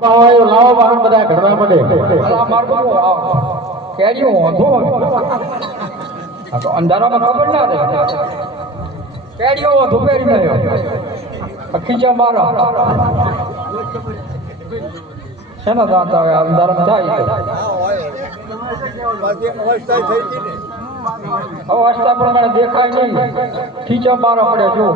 પાવાયો લાવો વાહન બધા ઘડવા મળે. અલા મારતો કેરીઓ હોતો આ તો અંધારામાં ખબર ના રહે કેરીઓ હોતો પેરી નયો ખીચા મારા શેના દાંત આવે અંધારામાં થાય અવસ્થા પ્રમાણે દેખાય નહીં ખીચા મારા પડે જો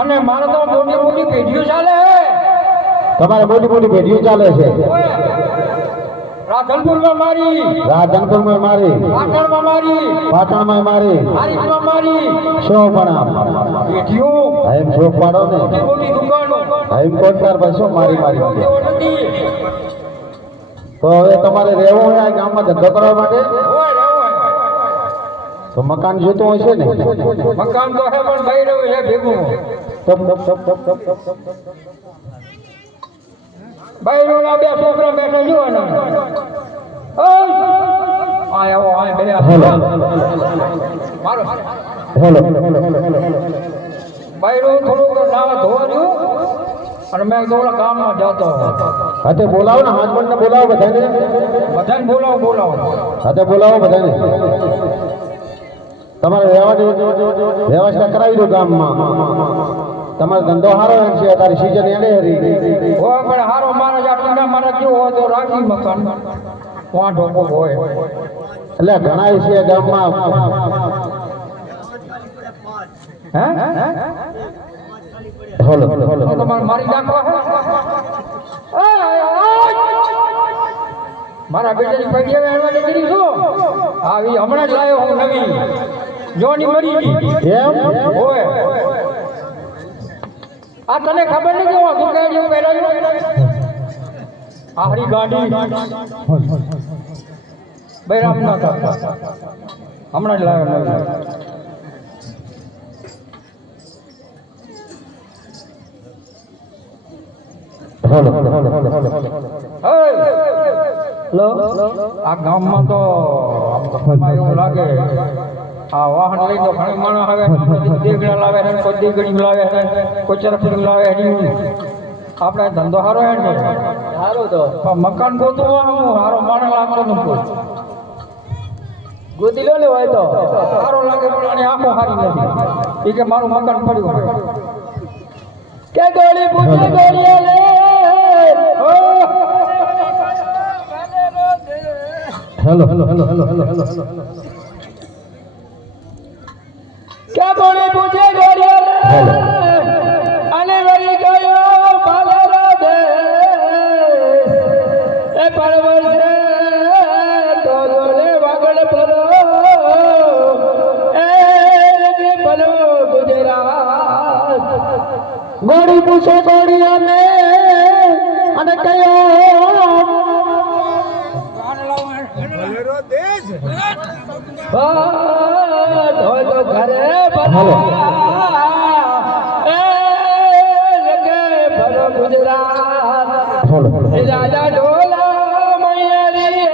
અને મારે તો મોટી મોટી પેઢીઓ ચાલે તમારે મોટી મોટી પેઢીઓ ચાલે છે. રાધનપુરમાં મારી, રાધનપુરમાં મારી, પાટણમાં મારી, પાટણમાં મારી, હારીજમાં મારી, શોભણા પેઢીઓ એમ શોખ પાડો ને મોટી દુકાનો એમ કોટકાર પર શું મારી મારી તો હવે તમારે રહેવું હોય આ ગામમાં ધંધો કરવા માટે તો મકાન જોતું હશે ને. મકાન તો હે પણ ભાઈ રહ્યું છે ભેગું ભાઈ રોના બે છોકરા બેઠા જોવાના આવો આ બે મારો હેલો ભાઈ રો થોડુંક નાવા ધોવા રહ્યું અને મેં દોડા ગામમાં જતો હાથે બોલાવો ને હાથબંધને બોલાવો બધાને બોલાવો હાથે બોલાવો બધાને તમારે વ્યવસ્થા કરાવી દો ગામમાં. તમારો ધંધો સારો એમ છે તારી સીઝન એને હરી હોય પણ હારો મારા જા ટુંડા મારા કેવો હોય તો રાખી મકાન વાંઢો હોય એટલે ઘણા છે ગામમાં હે હોલો તમારે મારી નાખવા મારા બેટાની પૈકી હવે હળવા નીકળી છું આવી હમણાં જ લાવ્યો હું નવી જોની મરી ગઈ એમ હોય આ તને ખબર નહીં કેવો દુકાળીઓ પહેરાવ્યો આહરી ગાડી બૈરામ ના કરતા હમણાં જ લાવ્યો નવી આ ગામમાં તો એવું લાગે આ વાહન લઈ તો ઘણી માણસ આવે દેગડા લાવે છે કોઈ દેગડી લાવે છે કોઈ ચરફડી લાવે છે આપણે ધંધો સારો હે ને સારો તો મકાન ગોતું સારો માણસ લાગતો નથી ગોતી લો ને હોય તો સારો લાગે પણ આની આંખો સારી નથી એ કે મારું મકાન પડ્યું કે ગોળી પૂછે ગોળી લે હેલો કે ગોળી પૂછે ગોળી લે અને વળી ગયો બાલરો દે એ પરવર છે તો જોલે વાગડ પરો એ રે પરો ગુજરાત ગોળી પૂછે ગોળી અને કયો તો ઘરે હેલો ભરો ગુજરાત હેલો રાજા ઢોલા મૈયારી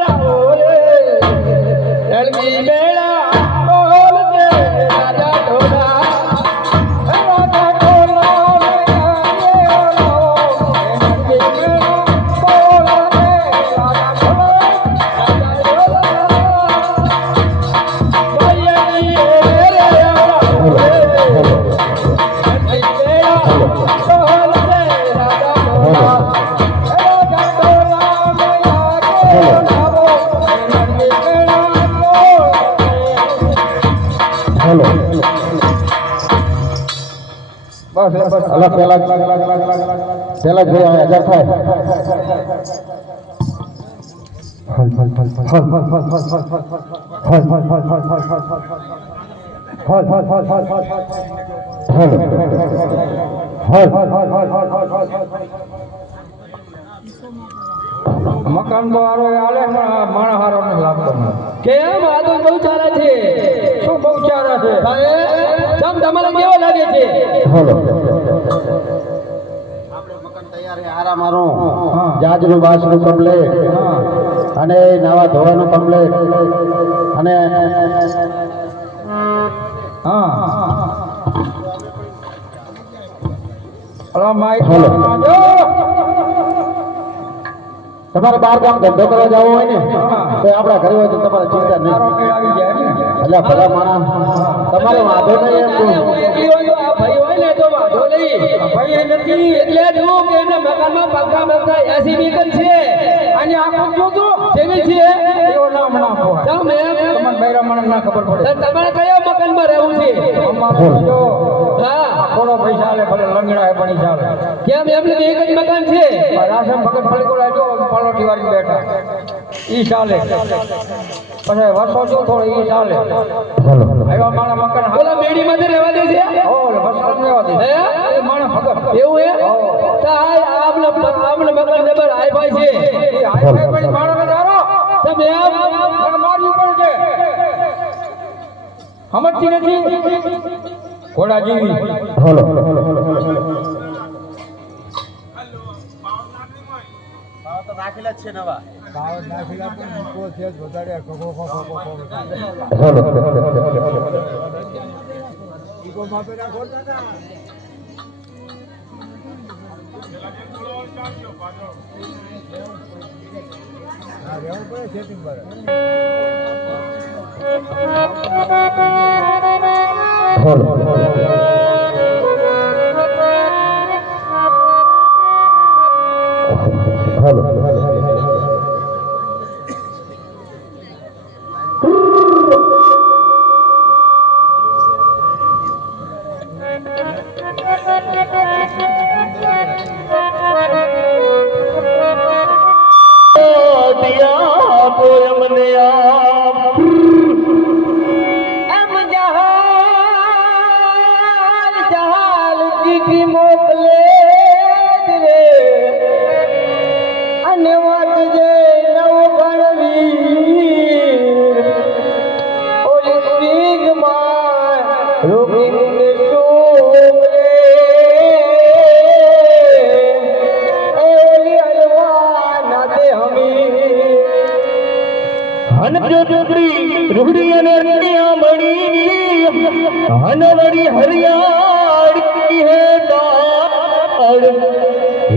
રાવો રે એલમી બેડા બોલ દે રાજા ઢોલા રાજા ઢોલા અલગ પેલા જોયા 1000 થાય મકાન તો હારો હાલે માણસ હારો નથી લાગતો કેમ આ તો બહુ ચાલે છે શું બહુ ચાલે છે તમ તમારે કેવો લાગે છે હેલો આપણે મકાન તૈયાર છે હારા મારું જાજનું બાસનું કમ્પ્લેટ અને નાવા ધોવાનું કમ્પ્લેટ અને અલા માઈક હાલો. વાજો. તમારે બહાર ગામ ધંધો કરવા જવો હોય ને હા. તો આપણા ઘરે હોય તો તમારે ચિંતા નહીં. તારો મેળ આવી જાય ને. એટલે ભલા માણસ તમારે વાંધો નહીં એમ કહું. હું એકલી હોય તો આ ભાઈ હોય ને તો વાંધો નહીં. ભાઈ એ નથી એટલે જો કે એના મકાનમાં પગા મગા 80 વીઘા છે. અને આખું જોજો જેવી છે એવો નામ ના હોય તમે તમને બૈરા મને ના ખબર પડે તમારે કયા મકાનમાં રહેવું છે? અમારો જો હા થોડો પૈસા આલે ભલે લંગડા હે પણ ઈ ચાલે કેમ એમને તો એક જ મકાન છે. રાશન ભગત ફળકોડા જો પલોટી વાળી બેઠા ઈ ચાલે પછી વર્ષો જો થોડો ઈ ચાલે હાલો. આવ્યા મારા મકાન ઓલા મેડીમાં તો રહેવા દે છે. ઓલે બસ લેવા દે હે? એ માણા ભગત એવું હે તો આમને મકાન જબર હાઈ ફાઈ છે. ઈ હાઈ ફાઈ પણ માણા દારો તમે આમ મને મારવું પડશે સમજતી નથી ઘોડા જેવી હાલો. હાલો. હાલો. એમ જહાલ જહાલ ચીઠી મોકલે રે અને વાંચજે નવ ગણવીર ઓલી સ્ત્રીમાં રોકીને શોભલે ઓલી હલવા ના દે હમી રૂડી અને રણિયામણી હનવડી હરિયાળી હે દાળ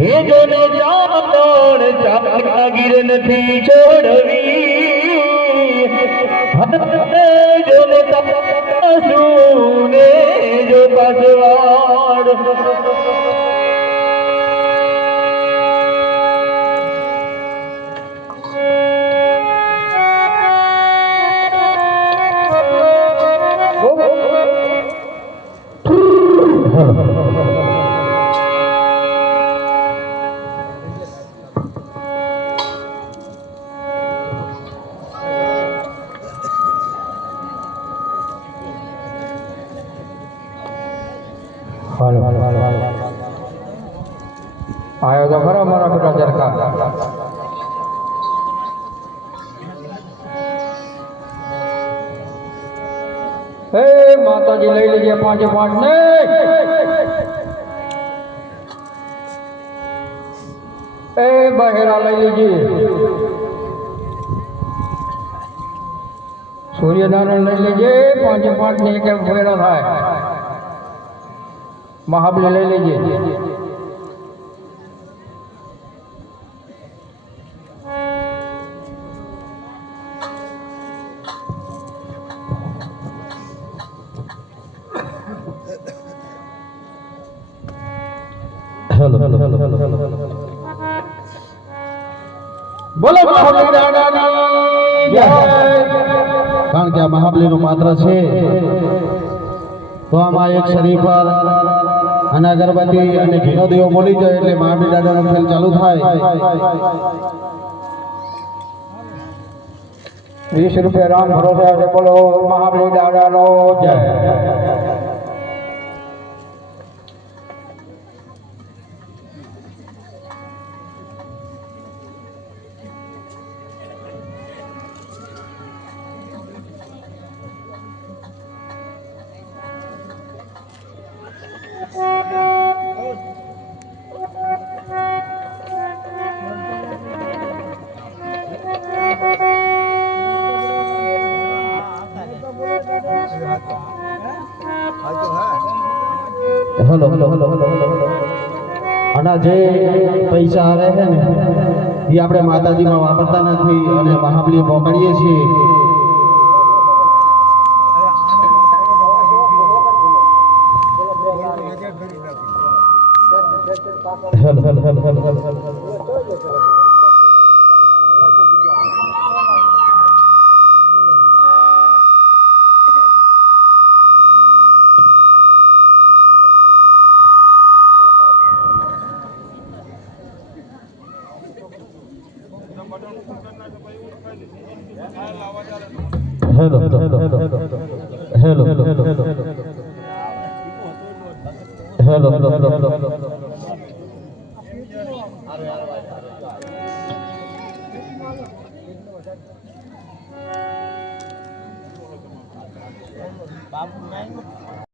હે જોને જાણ જાગીર નથી છોડવી જોને તાસુને જો પાસવાડ આયો તો ખરા મારા બેટા જરખા હે માતાજી લઈ લેજે પાંચે પાંચ ને એ બહેરા લઈ લેજે સૂર્યનારાયણ લઈ લેજે પાંચે પાંચ ને એક એક બહેરા થાય મહાબલી લઈ લેજે બોલો મહાબલી દાદાની જય કારણ કે આ મહાબલીનું પાત્ર છે તો આમાં એક શરીર પર અને અગરબત્તી અને ઘીનો દીવો બોલી જાય એટલે મહાબલી દાદાનો ખેલ ચાલુ થાય 20 રૂપિયા રામ ભરોસા છે બોલો મહાબલી દાદાનો જય hello hello hello hello hello અને જે પૈસા આવે છે ને એ આપણે માતાજીમાં વાપરતા નથી અને મહાબલી મોકલીએ છીએ. Hello hello hello hello Babu